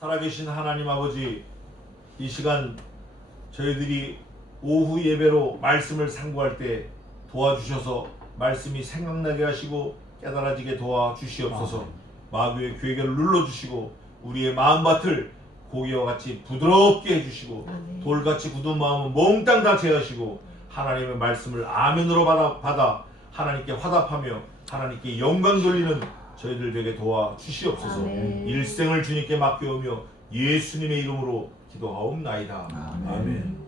살아계신 하나님 아버지, 이 시간 저희들이 오후 예배로 말씀을 상고할 때 도와주셔서 말씀이 생각나게 하시고 깨달아지게 도와주시옵소서. 마귀의 괴계를 눌러주시고 우리의 마음밭을 고기와 같이 부드럽게 해주시고 돌같이 굳은 마음은 몽땅 다 제하시고 하나님의 말씀을 아멘으로 받아 하나님께 화답하며 하나님께 영광 돌리는 저희들 되게 도와주시옵소서. 일생을 주님께 맡겨오며 예수님의 이름으로 기도하옵나이다. 아멘.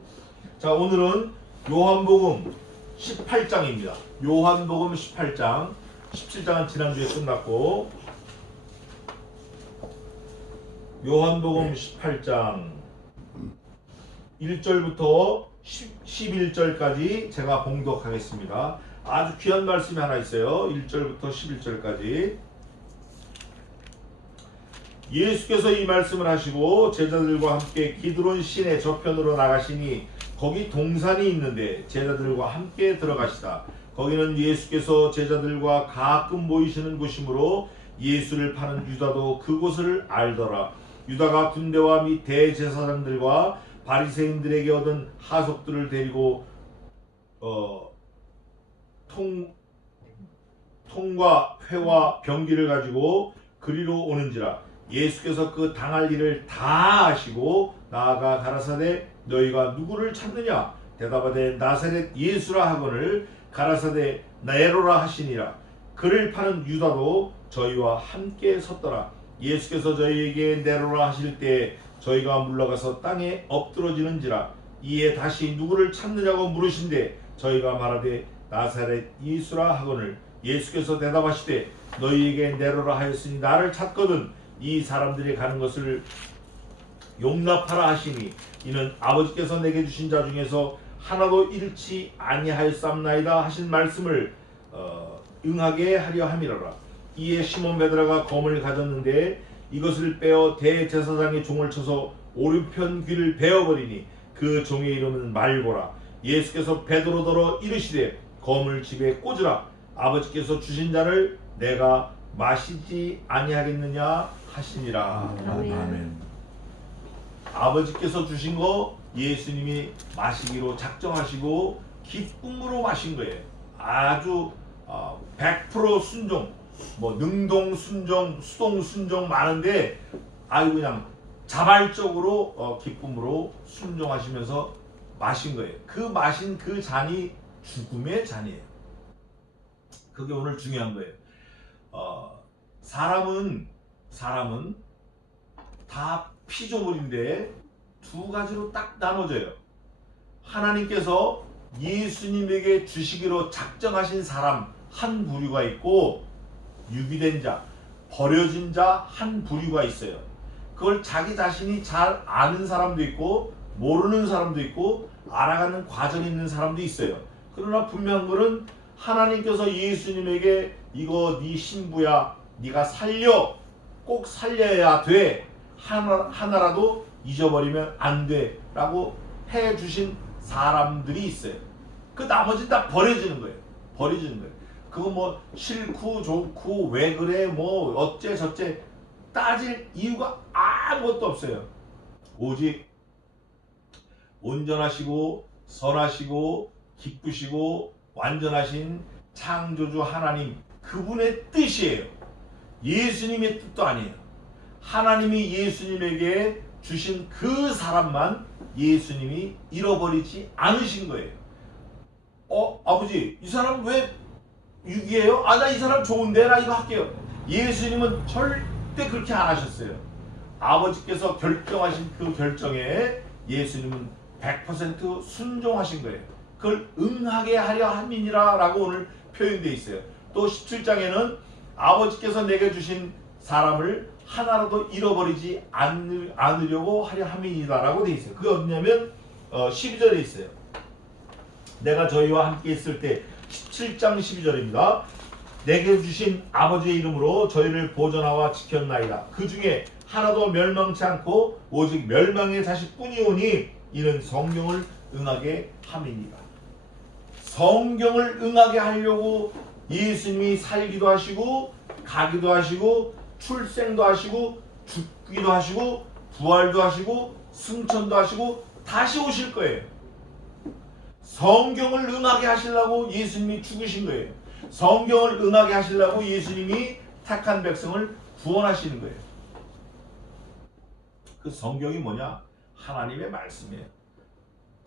자, 오늘은 요한복음 18장입니다. 요한복음 18장, 17장은 지난주에 끝났고 요한복음 18장 1절부터 11절까지 제가 봉독하겠습니다. 아주 귀한 말씀이 하나 있어요. 1절부터 11절까지. 예수께서 이 말씀을 하시고 제자들과 함께 기드론 시내 저편으로 나가시니 거기 동산이 있는데 제자들과 함께 들어가시다. 거기는 예수께서 제자들과 가끔 모이시는 곳이므로 예수를 파는 유다도 그곳을 알더라. 유다가 군대와 및 대제사장들과 바리새인들에게 얻은 하속들을 데리고 통과 회와 병기를 가지고 그리로 오는지라. 예수께서 그 당할 일을 다 아시고 나아가 가라사대 너희가 누구를 찾느냐? 대답하되 나사렛 예수라 하거늘 가라사대 네로라 하시니라. 그를 파는 유다도 저희와 함께 섰더라. 예수께서 저희에게 네로라 하실 때 저희가 물러가서 땅에 엎드러지는지라. 이에 다시 누구를 찾느냐고 물으신데 저희가 말하되 나사렛 예수라 하거늘 예수께서 대답하시되 너희에게 네로라 하였으니 나를 찾거든 이 사람들이 가는 것을 용납하라 하시니 이는 아버지께서 내게 주신 자 중에서 하나도 잃지 아니하였삼나이다 하신 말씀을 응하게 하려 함이로라. 이에 시몬 베드로가 검을 가졌는데 이것을 빼어 대제사장의 종을 쳐서 오른편 귀를 베어버리니 그 종의 이름은 말고라. 예수께서 베드로더러 이르시되 검을 집에 꽂으라. 아버지께서 주신 잔을 내가 마시지 아니하겠느냐 하시니라. 아멘. 아버지께서 주신 거 예수님이 마시기로 작정하시고 기쁨으로 마신 거예요. 아주 100% 순종, 뭐 능동 순종, 수동 순종 많은데 아주 그냥 자발적으로 기쁨으로 순종하시면서 마신 거예요. 그 마신 그 잔이 죽음의 잔이에요. 그게 오늘 중요한 거예요. 사람은 다 피조물인데 두 가지로 딱 나눠져요. 하나님께서 예수님에게 주시기로 작정하신 사람 한 부류가 있고 유기된 자, 버려진 자 한 부류가 있어요. 그걸 자기 자신이 잘 아는 사람도 있고 모르는 사람도 있고 알아가는 과정이 있는 사람도 있어요. 그러나 분명한 것은 하나님께서 예수님에게 이거 네 신부야, 네가 살려, 꼭 살려야 돼, 하나라도 잊어버리면 안 돼 라고 해주신 사람들이 있어요. 그 나머지는 다 버려지는 거예요. 버려지는 거예요. 그거 뭐 싫고 좋고 왜 그래 뭐 어째 저째 따질 이유가 아무것도 없어요. 오직 온전하시고 선하시고 기쁘시고 완전하신 창조주 하나님 그분의 뜻이에요. 예수님의 뜻도 아니에요. 하나님이 예수님에게 주신 그 사람만 예수님이 잃어버리지 않으신 거예요. 아버지 이 사람 왜 유기해요? 나 이 사람 좋은데 나 이거 할게요. 예수님은 절대 그렇게 안 하셨어요. 아버지께서 결정하신 그 결정에 예수님은 100% 순종하신 거예요. 그걸 응하게 하려 함이니라 라고 오늘 표현되어 있어요. 또 17장에는 아버지께서 내게 주신 사람을 하나라도 잃어버리지 않으려고 하려 함이니라 라고 되어 있어요. 그게 어디냐면 12절에 있어요. 내가 저희와 함께 있을 때 17장 12절입니다. 내게 주신 아버지의 이름으로 저희를 보존하와 지켰나이다. 그 중에 하나도 멸망치 않고 오직 멸망의 자식뿐이오니 이는 성경을 응하게 함이니라. 성경을 응하게 하려고 예수님이 살기도 하시고 가기도 하시고 출생도 하시고 죽기도 하시고 부활도 하시고 승천도 하시고 다시 오실 거예요. 성경을 응하게 하시려고 예수님이 죽으신 거예요. 성경을 응하게 하시려고 예수님이 택한 백성을 구원하시는 거예요. 그 성경이 뭐냐? 하나님의 말씀이에요.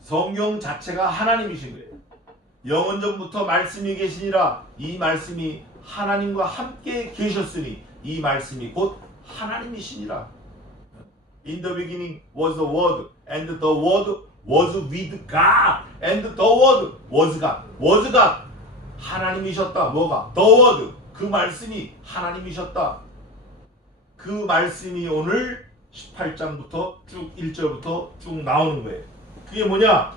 성경 자체가 하나님이신 거예요. 영원전부터 말씀이 계시니라. 이 말씀이 하나님과 함께 계셨으니 이 말씀이 곧 하나님이시니라. In the beginning was the word, and the word was with God, and the word was God. was God. 하나님이셨다. 뭐가? The word. 그 말씀이 하나님이셨다. 그 말씀이 오늘 18장부터 쭉 1절부터 쭉 나오는 거예요. 그게 뭐냐?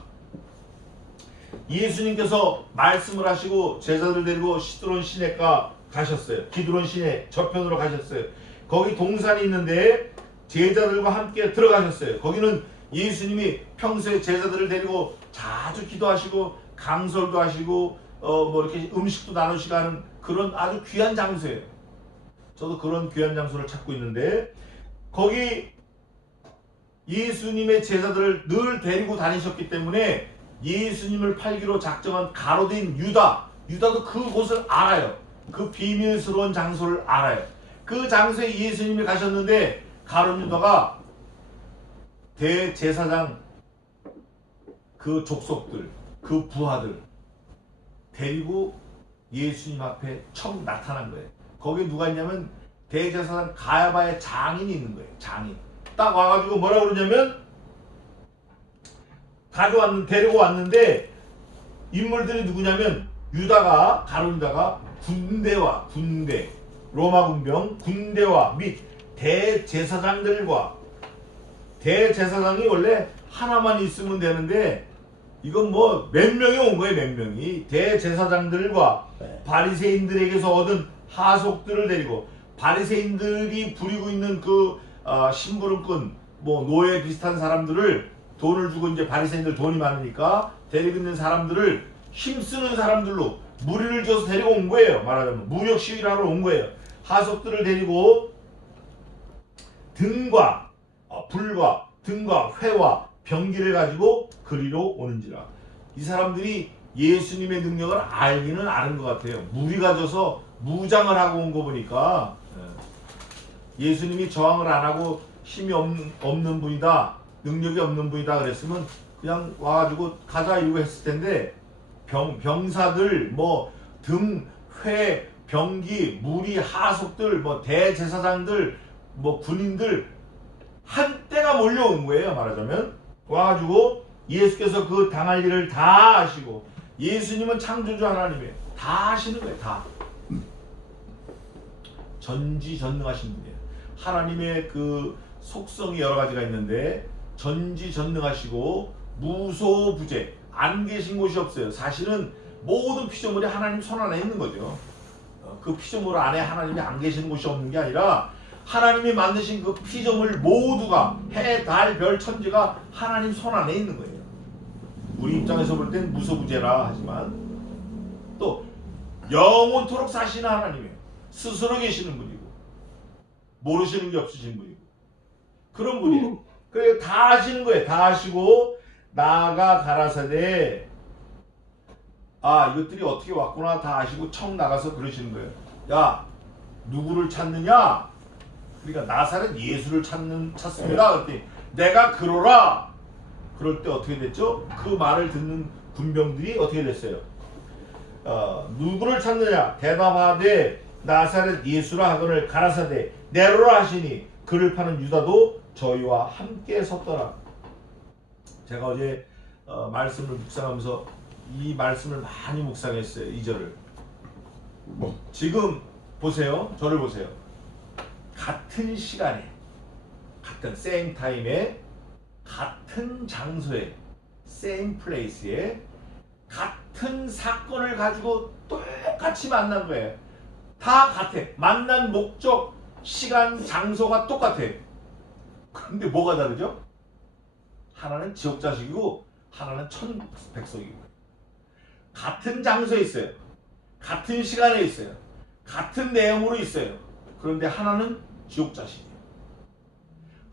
예수님께서 말씀을 하시고 제자들 데리고 시드론 시내가 가셨어요. 기드론 시내 저편으로 가셨어요. 거기 동산이 있는데 제자들과 함께 들어가셨어요. 거기는 예수님이 평소에 제자들을 데리고 자주 기도하시고 강설도 하시고 뭐 이렇게 음식도 나누시고 하는 그런 아주 귀한 장소예요. 저도 그런 귀한 장소를 찾고 있는데 거기 예수님의 제자들을 늘 데리고 다니셨기 때문에 예수님을 팔기로 작정한 가로된 유다도 그곳을 알아요. 그 비밀스러운 장소를 알아요. 그 장소에 예수님이 가셨는데 가룟 유다가 대제사장 그 족속들, 그 부하들 데리고 예수님 앞에 처음 나타난 거예요. 거기 누가 있냐면 대제사장 가야바의 장인이 있는 거예요. 장인. 딱 와가지고 뭐라 그러냐면 데리고 왔는데 인물들이 누구냐면 가룟 유다가 군대, 로마 군병, 군대와 및 대제사장이 원래 하나만 있으면 되는데 이건 뭐 몇 명이 온 거예요. 몇 명이 대제사장들과 바리새인들에게서 얻은 하속들을 데리고 바리새인들이 부리고 있는 그 심부름꾼 뭐 노예 비슷한 사람들을 돈을 주고 이제 바리새인들 돈이 많으니까 데리고 있는 사람들을 힘쓰는 사람들로 무리를 줘서 데리고 온 거예요. 말하자면 무력 시위를 하러 온 거예요. 하속들을 데리고 불과 등과 회와 병기를 가지고 그리로 오는지라. 이 사람들이 예수님의 능력을 알기는 아는 것 같아요. 무리가 져서 무장을 하고 온 거 보니까 예수님이 저항을 안 하고 힘이 없는 분이다, 능력이 없는 분이다 그랬으면 그냥 와가지고 가자 이러고 했을 텐데 병사들 뭐 등, 회, 병기, 무리, 하속들, 뭐 대제사장들, 뭐 군인들 한때가 몰려온 거예요. 말하자면 와가지고 예수께서 그 당할 일을 다 하시고 예수님은 창조주 하나님이에요. 다 하시는 거예요. 다 전지전능하신 분이에요. 하나님의 그 속성이 여러 가지가 있는데 전지전능하시고 무소부재, 안 계신 곳이 없어요. 사실은 모든 피조물이 하나님 손 안에 있는 거죠. 그 피조물 안에 하나님이 안 계시는 곳이 없는 게 아니라 하나님이 만드신 그 피조물 모두가 해, 달, 별, 천지가 하나님 손 안에 있는 거예요. 우리 입장에서 볼 땐 무소부재라 하지만 또 영원토록 사시는 하나님이에요. 스스로 계시는 분이고 모르시는 게 없으신 분이고 그런 분이에요. 그래서 다 하시는 거예요. 다 하시고 나아가 가라사대 이것들이 어떻게 왔구나 다 아시고 청 나가서 그러시는 거예요. 야, 누구를 찾느냐? 그러니까 나사렛 예수를 찾습니다. 그랬더니 내가 그러라. 그럴 때 어떻게 됐죠? 그 말을 듣는 군병들이 어떻게 됐어요? 누구를 찾느냐? 대답하되 나사렛 예수라 하거늘 가라사대 내로라 하시니 그를 파는 유다도 저희와 함께 섰더라. 제가 어제 말씀을 묵상하면서 이 말씀을 많이 묵상했어요. 2절을. 지금 보세요. 저를 보세요. 같은 시간에 같은 same time에 같은 장소에 same place에 같은 사건을 가지고 똑같이 만난 거예요. 다 같아. 만난 목적, 시간, 장소가 똑같아. 그런데 뭐가 다르죠? 하나는 지옥 자식이고 하나는 천 백성이고. 같은 장소에 있어요. 같은 시간에 있어요. 같은 내용으로 있어요. 그런데 하나는 지옥 자식이에요.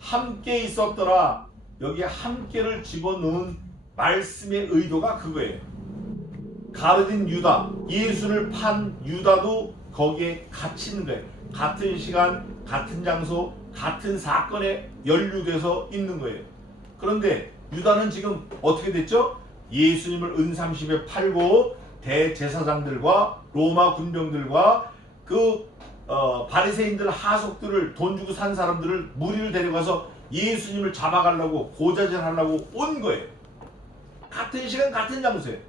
함께 있었더라. 여기에 함께를 집어넣은 말씀의 의도가 그거예요. 가르딘 유다, 예수를 판 유다도 거기에 같이 있는 거예요. 같은 시간, 같은 장소, 같은 사건에 연루돼서 있는 거예요. 그런데 유다는 지금 어떻게 됐죠? 예수님을 은삼십에 팔고 대제사장들과 로마 군병들과 그 바리새인들 하속들을 돈 주고 산 사람들을 무리를 데려가서 예수님을 잡아가려고 고자질하려고 온 거예요. 같은 시간 같은 장소에.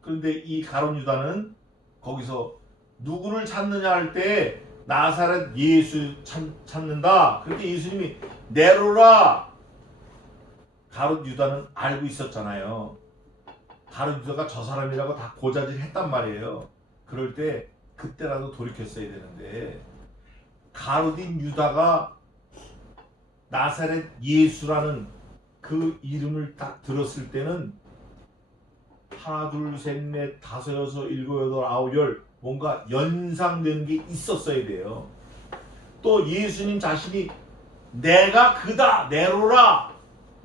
그런데 이 가룟 유다는 거기서 누구를 찾느냐 할 때 나사렛 예수 찾는다. 그렇게 예수님이 내로라. 가룟 유다는 알고 있었잖아요. 가룟 유다가 저 사람이라고 다 고자질 했단 말이에요. 그럴 때 그때라도 돌이켰어야 되는데 가룟 유다가 나사렛 예수라는 그 이름을 딱 들었을 때는 하나 둘 셋 넷 다섯 여섯 일곱 여덟 아홉 열 뭔가 연상되는 게 있었어야 돼요. 또 예수님 자신이 내가 그다 내로라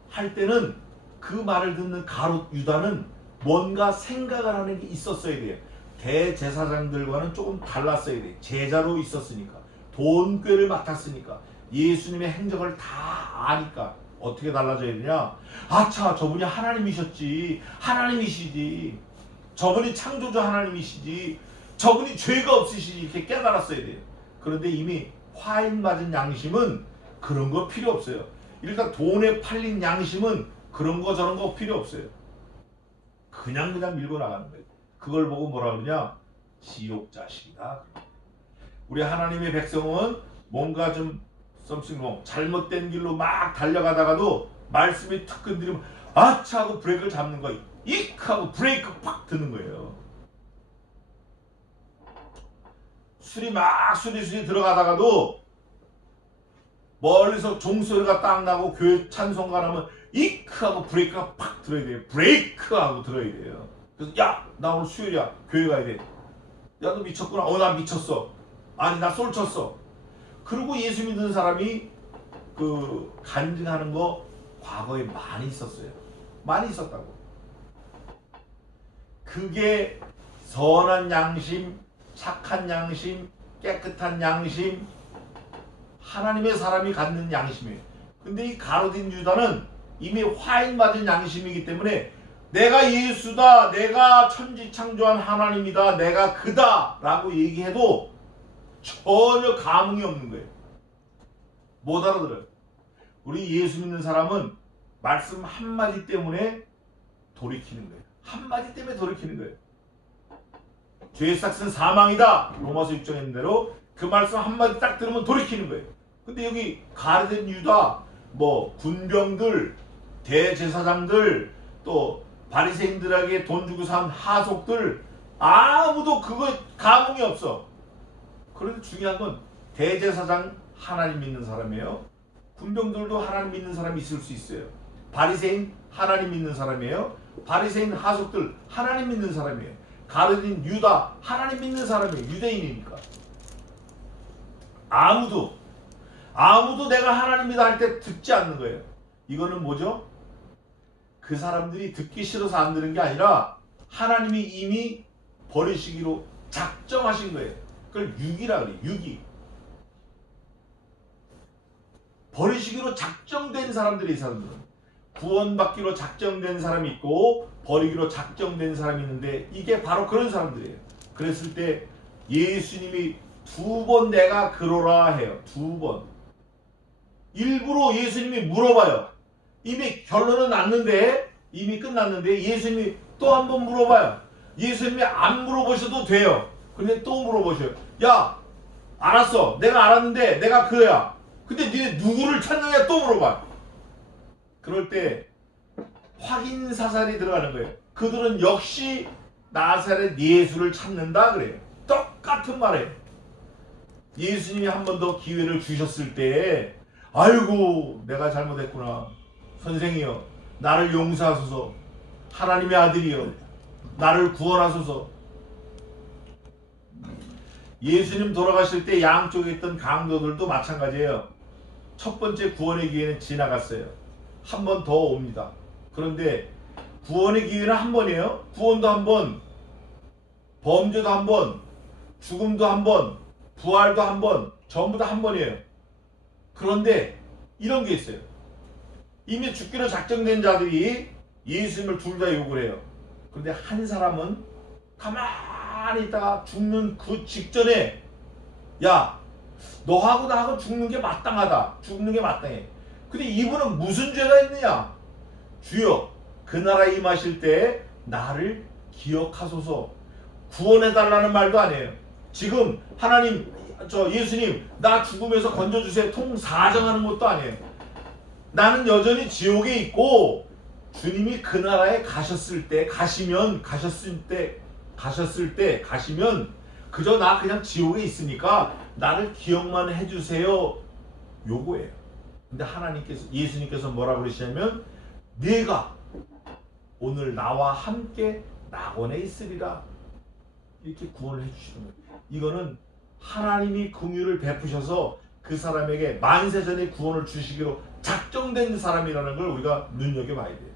할 때는 그 말을 듣는 가룟 유다는 뭔가 생각을 하는 게 있었어야 돼요. 대제사장들과는 조금 달랐어야 돼요. 제자로 있었으니까 돈꾀를 맡았으니까 예수님의 행적을 다 아니까 어떻게 달라져야 되냐? 아차 저분이 하나님이셨지. 하나님이시지. 저분이 창조주 하나님이시지. 저분이 죄가 없으시지. 이렇게 깨달았어야 돼요. 그런데 이미 화인 맞은 양심은 그런 거 필요 없어요. 일단 돈에 팔린 양심은 그런 거 저런 거 필요 없어요. 그냥 밀고 나가는 거예요. 그걸 보고 뭐라 그러냐? 지옥 자식이다. 우리 하나님의 백성은 뭔가 좀 잘못된 길로 막 달려가다가도 말씀이 탁 건드리면 아차 하고 브레이크를 잡는 거예요. 익 하고 브레이크 팍 드는 거예요. 술이 들어가다가도 멀리서 종소리가 딱 나고 교회 찬송가 나면 익 하고 브레이크가 팍 들어야 돼요. 브레이크 하고 들어야 돼요. 그래서 야 나 오늘 수요일이야. 교회 가야 돼. 야 너 미쳤구나. 나 미쳤어. 아니 나 솔 쳤어. 그리고 예수 믿는 사람이 그 간증하는 거 과거에 많이 있었어요. 많이 있었다고. 그게 선한 양심, 착한 양심, 깨끗한 양심, 하나님의 사람이 갖는 양심이에요. 근데 이 가룟 유다는 이미 화인 맞은 양심이기 때문에 내가 예수다, 내가 천지창조한 하나님이다, 내가 그다 라고 얘기해도 전혀 감흥이 없는 거예요. 못 알아들어요. 우리 예수 믿는 사람은 말씀 한마디 때문에 돌이키는 거예요. 한마디 때문에 돌이키는 거예요. 죄의 삭은 사망이다. 로마서 6장에 있는 대로 그 말씀 한마디 딱 들으면 돌이키는 거예요. 근데 여기 가룟 유다, 군병들, 대제사장들, 또 바리새인들에게 돈 주고 산 하속들 아무도 그거 감흥이 없어. 그런데 중요한 건 대제사장 하나님 믿는 사람이에요. 군병들도 하나님 믿는 사람이 있을 수 있어요. 바리새인 하나님 믿는 사람이에요. 바리새인 하속들 하나님 믿는 사람이에요. 가룟 유다 하나님 믿는 사람이에요. 유대인이니까. 아무도 내가 하나님이다 할 때 듣지 않는 거예요. 이거는 뭐죠? 그 사람들이 듣기 싫어서 안 듣는 게 아니라 하나님이 이미 버리시기로 작정하신 거예요. 그걸 유기라 그래. 유기. 버리시기로 작정된 사람들이 이 사람들은. 구원받기로 작정된 사람이 있고 버리기로 작정된 사람이 있는데 이게 바로 그런 사람들이에요. 그랬을 때 예수님이 2번 내가 그러라 해요. 2번. 일부러 예수님이 물어봐요. 이미 결론은 났는데, 이미 끝났는데 예수님이 또 한 번 물어봐요. 예수님이 안 물어보셔도 돼요. 근데 또 물어보셔요. 야, 알았어. 내가 알았는데 내가 그거야. 근데 니네 누구를 찾느냐 또 물어봐. 그럴 때 확인 사살이 들어가는 거예요. 그들은 역시 나사렛 예수를 찾는다 그래요. 똑같은 말이에요. 예수님이 한 번 더 기회를 주셨을 때 아이고 내가 잘못했구나. 선생이여 나를 용서하소서. 하나님의 아들이여 나를 구원하소서. 예수님 돌아가실 때 양쪽에 있던 강도들도 마찬가지예요. 첫 번째 구원의 기회는 지나갔어요. 한 번 더 옵니다. 그런데 구원의 기회는 한 번이에요. 구원도 한 번, 범죄도 한 번, 죽음도 한 번, 부활도 한 번, 전부 다 한 번이에요. 그런데 이런 게 있어요. 이미 죽기로 작정된 자들이 예수님을 둘 다 욕을 해요. 그런데 한 사람은 가만히 있다가 죽는 그 직전에 야, 너하고 나하고 죽는 게 마땅하다. 죽는 게 마땅해. 근데 이분은 무슨 죄가 있느냐? 주여, 그 나라 임하실 때 나를 기억하소서. 구원해달라는 말도 아니에요. 지금 하나님, 예수님, 나 죽음에서 건져주세요. 통사정하는 것도 아니에요. 나는 여전히 지옥에 있고 주님이 그 나라에 가셨을 때 가시면 그저 나 그냥 지옥에 있으니까 나를 기억만 해주세요. 요거예요. 근데 예수님께서 뭐라 그러시냐면 네가 오늘 나와 함께 낙원에 있으리라. 이렇게 구원을 해주시는 거예요. 이거는 하나님이 긍휼을 베푸셔서 그 사람에게 만세전에 구원을 주시기로 작정된 사람이라는 걸 우리가 눈여겨봐야 돼요.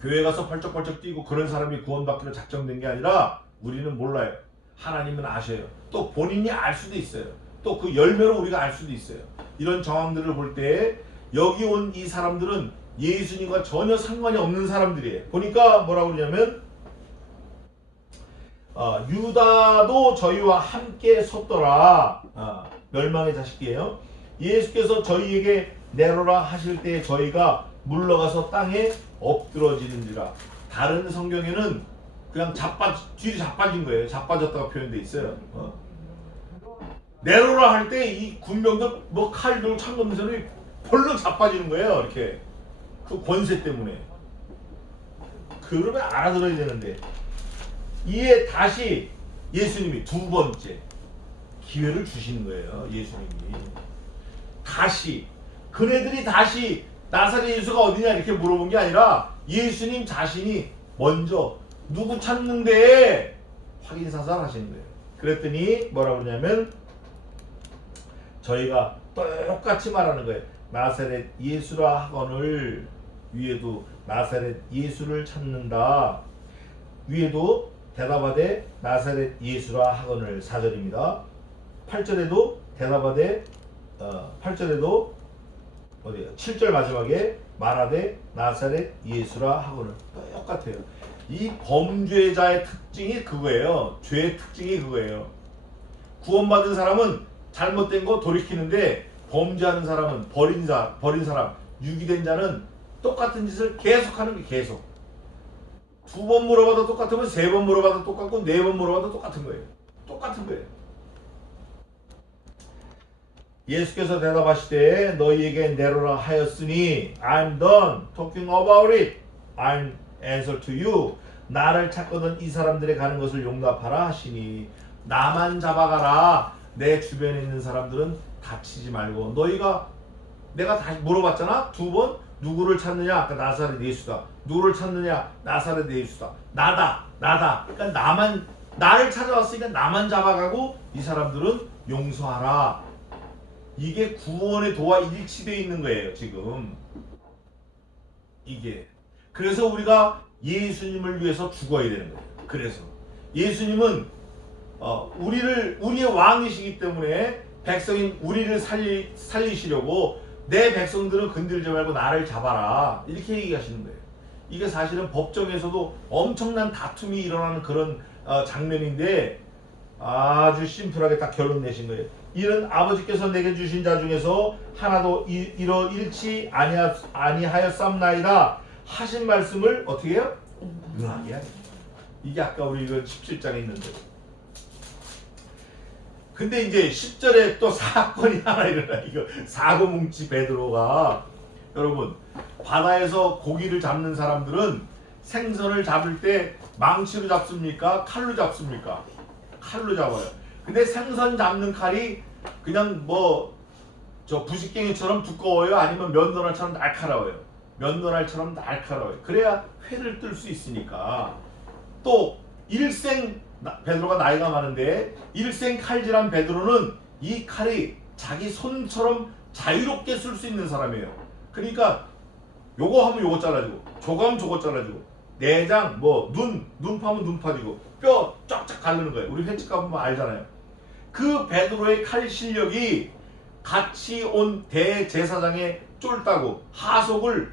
교회 가서 펄쩍펄쩍 뛰고 그런 사람이 구원받기로 작정된 게 아니라 우리는 몰라요. 하나님은 아셔요. 또 본인이 알 수도 있어요. 또 그 열매로 우리가 알 수도 있어요. 이런 정황들을 볼 때 여기 온 이 사람들은 예수님과 전혀 상관이 없는 사람들이에요. 보니까 뭐라고 그러냐면 유다도 저희와 함께 섰더라. 멸망의 자식이에요. 예수께서 저희에게 내로라 하실 때 저희가 물러가서 땅에 엎드러지는지라. 다른 성경에는 그냥 뒤로 자빠진 거예요. 자빠졌다가 표현되어 있어요. 내로라 할 때 이 군병들 뭐 칼 들고 창 걷는 사람이 벌렁 자빠지는 거예요. 이렇게 그 권세 때문에. 그러면 알아들어야 되는데 이에 다시 예수님이 두 번째 기회를 주시는 거예요. 예수님이 다시 그네들이 다시 나사렛 예수가 어디냐 이렇게 물어본 게 아니라 예수님 자신이 먼저 누구 찾는데 확인사살 하시는 거예요. 그랬더니 뭐라고 그러냐면 저희가 똑같이 말하는 거예요. 나사렛 예수라 하거늘 위에도 나사렛 예수를 찾는다. 위에도 대답하되 나사렛 예수라 하거늘 4절입니다. 8절에도 대답하되 8절에도 어디야? 7절 마지막에 말하되 나사렛 예수라 하거늘 똑같아요. 이 범죄자의 특징이 그거예요. 죄의 특징이 그거예요. 구원받은 사람은 잘못된 거 돌이키는데 범죄하는 사람은 버린 사람, 유기된 자는 똑같은 짓을 계속하는 게 계속. 두 번 물어봐도 똑같으면 세 번 물어봐도 똑같고 네 번 물어봐도 똑같은 거예요. 똑같은 거예요. 예수께서 대답하시되 너희에게 내로라 하였으니 I'm done talking about it. I'm answer to you. 나를 찾거든 이 사람들의 가는 것을 용납하라 하시니 나만 잡아가라. 내 주변에 있는 사람들은 다치지 말고 내가 다시 물어봤잖아. 두 번 누구를 찾느냐? 아까 나사렛 예수다. 누구를 찾느냐? 나사렛 예수다. 나다. 그러니까 나를 찾아왔으니까 나만 잡아가고 이 사람들은 용서하라. 이게 구원의 도와 일치되어 있는 거예요. 지금 이게 그래서 우리가 예수님을 위해서 죽어야 되는 거예요. 그래서 예수님은 우리의 왕이시기 때문에 백성인 우리를 살리시려고 내 백성들은 건들지 말고 나를 잡아라 이렇게 얘기하시는 거예요. 이게 사실은 법정에서도 엄청난 다툼이 일어나는 그런 장면인데 아주 심플하게 딱 결론 내신 거예요. 이는 아버지께서 내게 주신 자 중에서 하나도 잃지 아니하였삼나이다 하신 말씀을 어떻게 해요? 응하게 해야 돼요. 이게 아까 우리 이거 17장에 있는데 근데 이제 10절에 또 사건이 하나 일어나. 이거 사고뭉치 베드로가 여러분 바다에서 고기를 잡는 사람들은 생선을 잡을 때 망치로 잡습니까? 칼로 잡습니까? 칼로 잡아요. 근데 생선 잡는 칼이 그냥 부식갱이처럼 두꺼워요? 아니면 면도날처럼 날카로워요? 면도날처럼 날카로워요. 그래야 회를 뜰 수 있으니까. 또 일생 베드로가 나이가 많은데 일생 칼질한 베드로는 이 칼이 자기 손처럼 자유롭게 쓸 수 있는 사람이에요. 그러니까 요거 하면 요거 잘라주고, 저거 하면 저거 잘라주고, 내장, 뭐 눈 파면 눈 파지고, 뼈 쫙쫙 가르는 거예요. 우리 횟집 가보면 알잖아요. 그 베드로의 칼 실력이 같이 온 대제사장의 쫄따구 하속을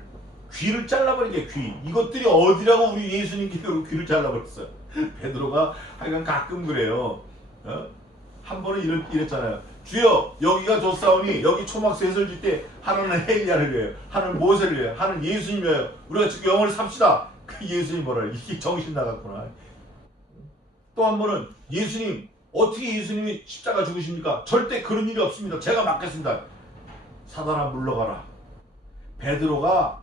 귀를 잘라버리게. 귀 이것들이 어디라고 우리 예수님께서 귀를 잘라버렸어요. 베드로가 하여간 가끔 그래요. 한 번은 이랬잖아요. 주여 여기가 좋사오니 여기 초막수 해설 줄 때 하나는 헬리야를 위하여, 하나는 모세를 위하여, 하나는 예수님 위하여 우리가 지금 영원히 삽시다. 그 예수님 뭐라 이게 정신 나갔구나. 또 한 번은 예수님 어떻게 예수님이 십자가 죽으십니까? 절대 그런 일이 없습니다. 제가 맡겠습니다. 사단아 물러가라. 베드로가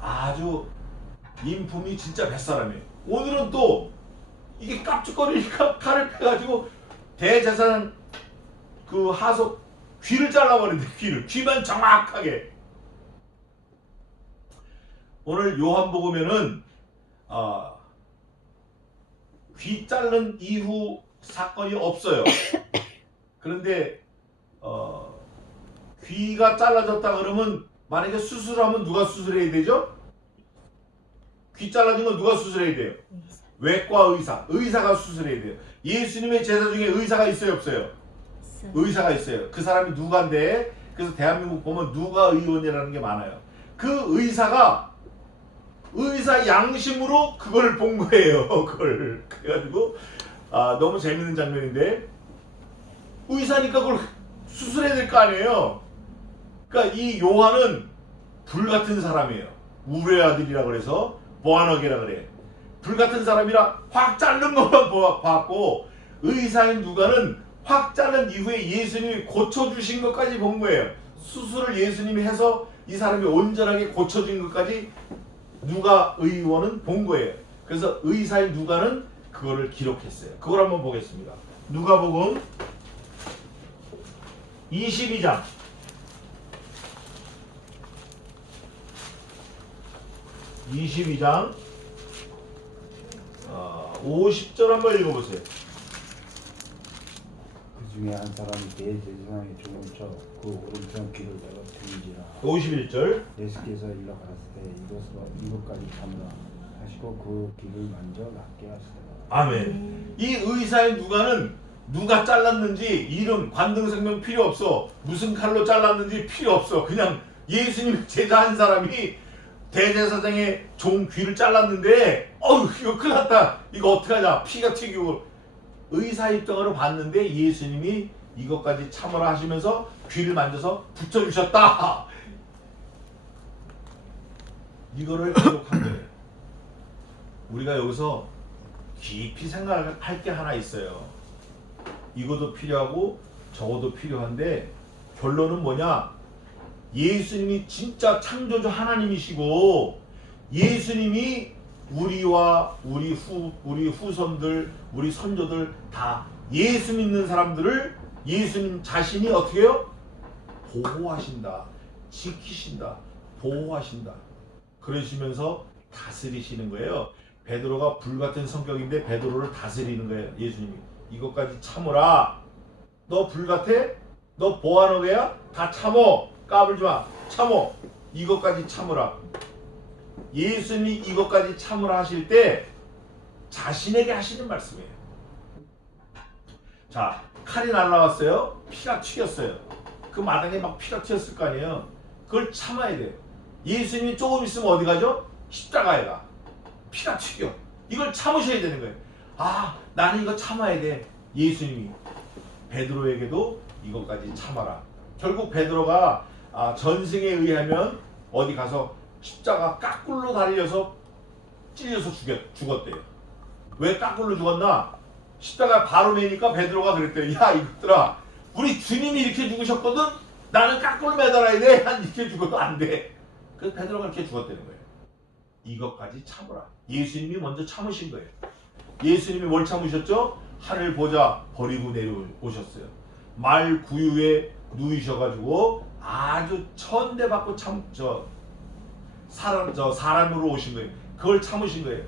아주 인품이 진짜 뱃사람이에요. 오늘은 또 이게 깝죽거리니까 칼을 빼가지고 대제사장 그 하속 귀를 잘라버린대. 귀만 정확하게. 오늘 요한복음에는 귀 자른 이후 사건이 없어요. 그런데 귀가 잘라졌다 그러면 만약에 수술하면 누가 수술해야 되죠? 귀 잘라진 건 누가 수술해야 돼요? 외과 의사가 수술해야 돼요. 예수님의 제자 중에 의사가 있어요, 없어요? 의사가 있어요. 그 사람이 누가인데, 그래서 대한민국 보면 누가 의원이라는 게 많아요. 그 의사 양심으로 그걸 본 거예요. 그걸 그래가지고 너무 재밌는 장면인데, 의사니까 그걸 수술해야 될 거 아니에요. 그러니까 이 요한은 불같은 사람이에요. 우레 아들이라 그래서 보아너게라 그래. 불같은 사람이라 확 자른 것만 봤고, 의사인 누가는 확 자른 이후에 예수님이 고쳐주신 것까지 본 거예요. 수술을 예수님이 해서 이 사람이 온전하게 고쳐진 것까지 누가 의원은 본 거예요. 그래서 의사인 누가는 그거를 기록했어요. 그걸 한번 보겠습니다. 누가복음 22장 50절 한번 읽어보세요. 그 중에 한 사람이 대제사장의 종을 쳐 그 오른편 귀를 내가 들은지라. 51절 예수께서 일러 가라사대 이것까지 참으라 하시고 그 귀를 만져 낫게 하시더라. 아멘. 이 의사인 누가는 누가 잘랐는지 이름, 관등성명 필요 없어. 무슨 칼로 잘랐는지 필요 없어. 그냥 예수님 제자 한 사람이 대제사장의 종 귀를 잘랐는데 이거 큰일 났다. 이거 어떡하냐. 피가 튀기고. 의사 입장으로 봤는데 예수님이 이것까지 참으라 하시면서 귀를 만져서 붙여주셨다. 이거를 기록한 거예요. 우리가 여기서 깊이 생각할 게 하나 있어요. 이것도 필요하고 저것도 필요한데 결론은 뭐냐? 예수님이 진짜 창조주 하나님이시고 예수님이 우리와 우리 후손들, 우리 선조들 다 예수 믿는 사람들을 예수님 자신이 어떻게 해요? 보호하신다. 지키신다. 보호하신다. 그러시면서 다스리시는 거예요. 베드로가 불같은 성격인데 베드로를 다스리는 거예요. 예수님이. 이것까지 참으라. 너 불같아? 너 보아너게야? 다 참어. 까불지 마. 참어. 이것까지 참으라. 예수님이 이것까지 참으라 하실 때 자신에게 하시는 말씀이에요. 자, 칼이 날라왔어요. 피가 튀겼어요. 그 마당에 막 피가 튀었을 거 아니에요. 그걸 참아야 돼요. 예수님이 조금 있으면 어디 가죠? 십자가에 가. 피가 튀겨. 이걸 참으셔야 되는 거예요. 나는 이거 참아야 돼. 예수님이 베드로에게도 이것까지 참아라. 결국 베드로가 전승에 의하면 어디 가서 십자가 까꿀로 달려서 찔려서 죽었대요. 왜 까꿀로 죽었나? 십자가 바로 매니까 베드로가 그랬대요. 야 이것들아, 우리 주님이 이렇게 죽으셨거든? 나는 까꿀로 매달아야 돼. 난 이렇게 죽어도 안 돼. 그래서 베드로가 이렇게 죽었다는 거예요. 이것까지 참으라. 예수님이 먼저 참으신 거예요. 예수님이 뭘 참으셨죠? 하늘 보자 버리고 내려오셨어요. 말 구유에 누이셔가지고 아주 천대받고 사람으로 오신 거예요. 그걸 참으신 거예요.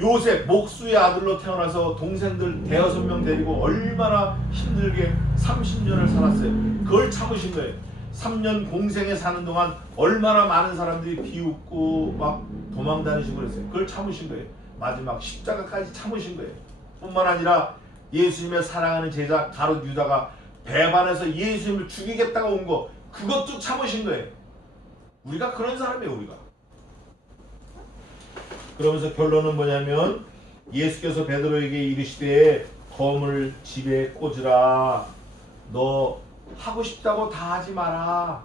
요셉 목수의 아들로 태어나서 동생들 대여섯 명 데리고 얼마나 힘들게 30년을 살았어요. 그걸 참으신 거예요. 3년 공생에 사는 동안 얼마나 많은 사람들이 비웃고 막 도망 다니시고 그랬어요. 그걸 참으신 거예요. 마지막 십자가까지 참으신 거예요. 뿐만 아니라 예수님의 사랑하는 제자 가룟 유다가 배반해서 예수님을 죽이겠다고 온 거, 그것도 참으신 거예요. 우리가 그런 사람이에요. 우리가. 그러면서 결론은 뭐냐면 예수께서 베드로에게 이르시되 검을 집에 꽂으라. 너 하고 싶다고 다 하지 마라.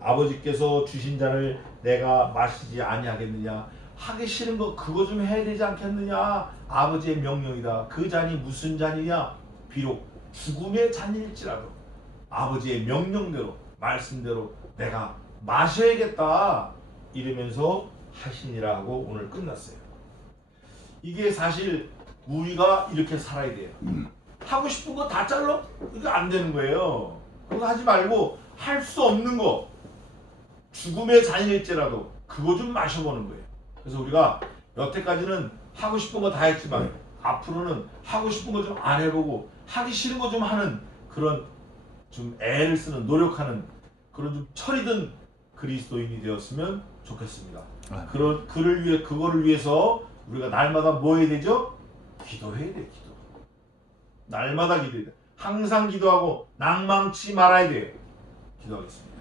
아버지께서 주신 잔을 내가 마시지 아니하겠느냐. 하기 싫은 거 그거 좀 해야 되지 않겠느냐. 아버지의 명령이다. 그 잔이 무슨 잔이냐. 비록 죽음의 잔일지라도 아버지의 명령대로 말씀대로 내가 마셔야겠다. 이러면서 하시니라 하고 오늘 끝났어요. 이게 사실 우리가 이렇게 살아야 돼요. 하고 싶은 거 다 잘라? 이거 안 되는 거예요. 그거 하지 말고 할 수 없는 거, 죽음의 잔일지라도 그거 좀 마셔보는 거예요. 그래서 우리가 여태까지는 하고 싶은 거 다 했지만 앞으로는 하고 싶은 거 좀 안 해보고 하기 싫은 거 좀 하는 그런 좀 애를 쓰는 노력하는 그런 좀 철이 든 그리스도인이 되었으면 좋겠습니다. 그거를 위해서 우리가 날마다 뭐 해야 되죠? 기도해야 돼. 기도. 날마다 기도해야 돼. 항상 기도하고 낭망치 말아야 돼요. 기도하겠습니다.